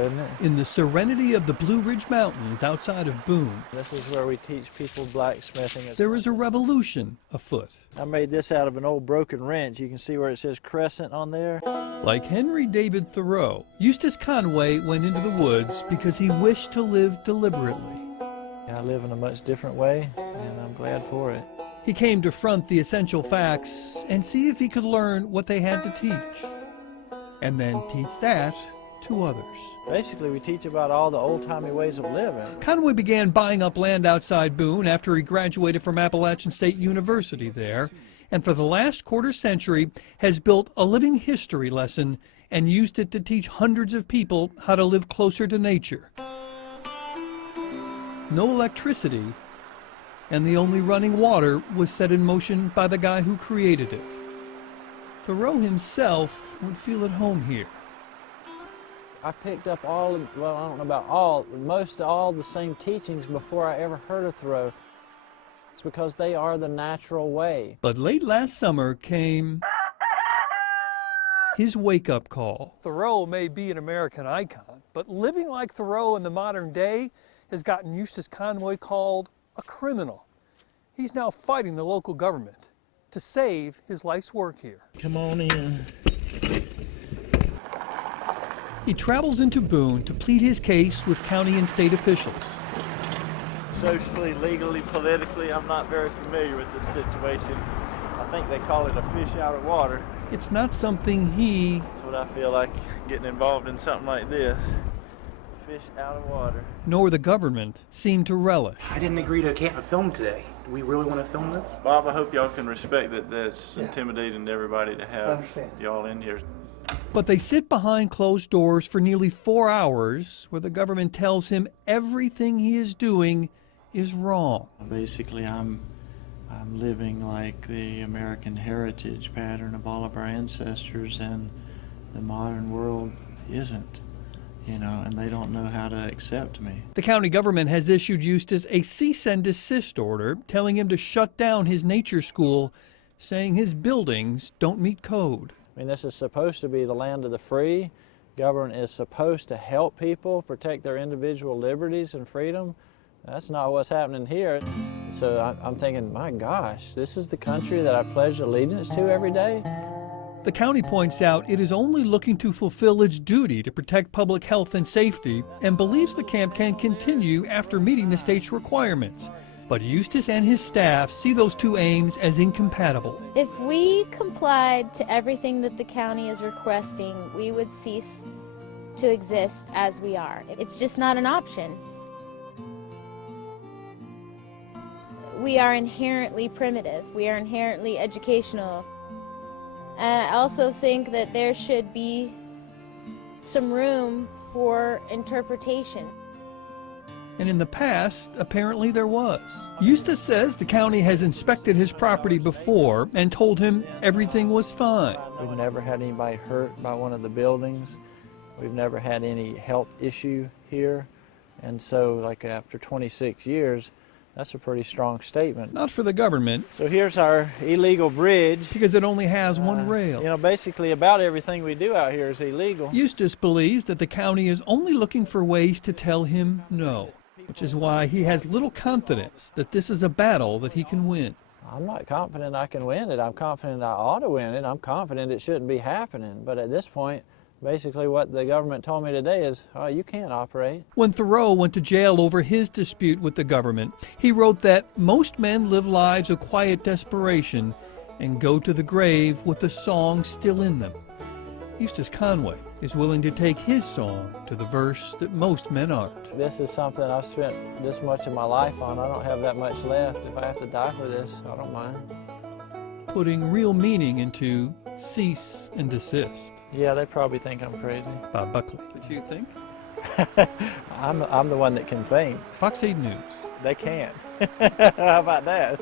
isn't it? In the serenity of the Blue Ridge Mountains outside of Boone, This is where we teach people blacksmithing. there is a revolution afoot. I made this out of an old broken wrench. You can see where it says Crescent on there. Like Henry David Thoreau, Eustace Conway went into the woods because he wished to live deliberately. I live in a much different way, and I'm glad for it. He came to front the essential facts and see if he could learn what they had to teach, and then teach that to others. Basically, we teach about all the old-timey ways of living. Conway began buying up land outside Boone after he graduated from Appalachian State University there, and for the last quarter century has built a living history lesson and used it to teach hundreds of people how to live closer to nature. No electricity, and the only running water was set in motion by the guy who created it. Thoreau himself would feel at home here. I picked up I don't know about most all the same teachings before I ever heard of Thoreau. It's because they are the natural way. But late last summer came his wake-up call. Thoreau may be an American icon, but living like Thoreau in the modern day has gotten Eustace Conway called a criminal. He's now fighting the local government to save his life's work here. Come on in. He travels into Boone to plead his case with county and state officials. Socially, legally, politically, I'm not very familiar with this situation. I think they call it a fish out of water. It's not something That's what I feel like getting involved in something like this. Fish out of water. nor the government seem to relish. I didn't agree to a film today. Do we really want to film this? Bob, I hope y'all can respect that that's intimidating to everybody to have understand. y'all in here. But they sit behind closed doors for nearly 4 hours, where the government tells him everything he is doing is wrong. Basically, I'm living like the American heritage pattern of all of our ancestors, and the modern world isn't, and they don't know how to accept me. The county government has issued Eustace a cease and desist order, telling him to shut down his nature school, saying his buildings don't meet code. I mean, this is supposed to be the land of the free. Government is supposed to help people protect their individual liberties and freedom. That's not what's happening here. So I'm thinking, my gosh, this is the country that I pledge allegiance to every day? The county points out it is only looking to fulfill its duty to protect public health and safety, and believes the camp can continue after meeting the state's requirements. But Eustace and his staff see those two aims as incompatible. If we complied to everything that the county is requesting, we would cease to exist as we are. It's just not an option. We are inherently primitive. We are inherently educational. I also think that there should be some room for interpretation. And in the past, apparently there was. Eustace says the county has inspected his property before and told him everything was fine. We've never had anybody hurt by one of the buildings. We've never had any health issue here. And so, like, after 26 years, that's a pretty strong statement. Not for the government. So here's our illegal bridge. Because it only has one rail. Basically about everything we do out here is illegal. Eustace believes that the county is only looking for ways to tell him no, which is why he has little confidence that this is a battle that he can win. I'm not confident I can win it. I'm confident I ought to win it. I'm confident it shouldn't be happening. But at this point, basically what the government told me today is, oh, you can't operate. When Thoreau went to jail over his dispute with the government, he wrote that most men live lives of quiet desperation and go to the grave with the song still in them. Eustace Conway is willing to take his song to the verse that most men aren't. This is something I've spent this much of my life on. I don't have that much left. If I have to die for this, I don't mind. Putting real meaning into cease and desist. Yeah, they probably think I'm crazy. Bob Buckley. Did you think? I'm the one that can think. Fox 8 News. They can't. How about that?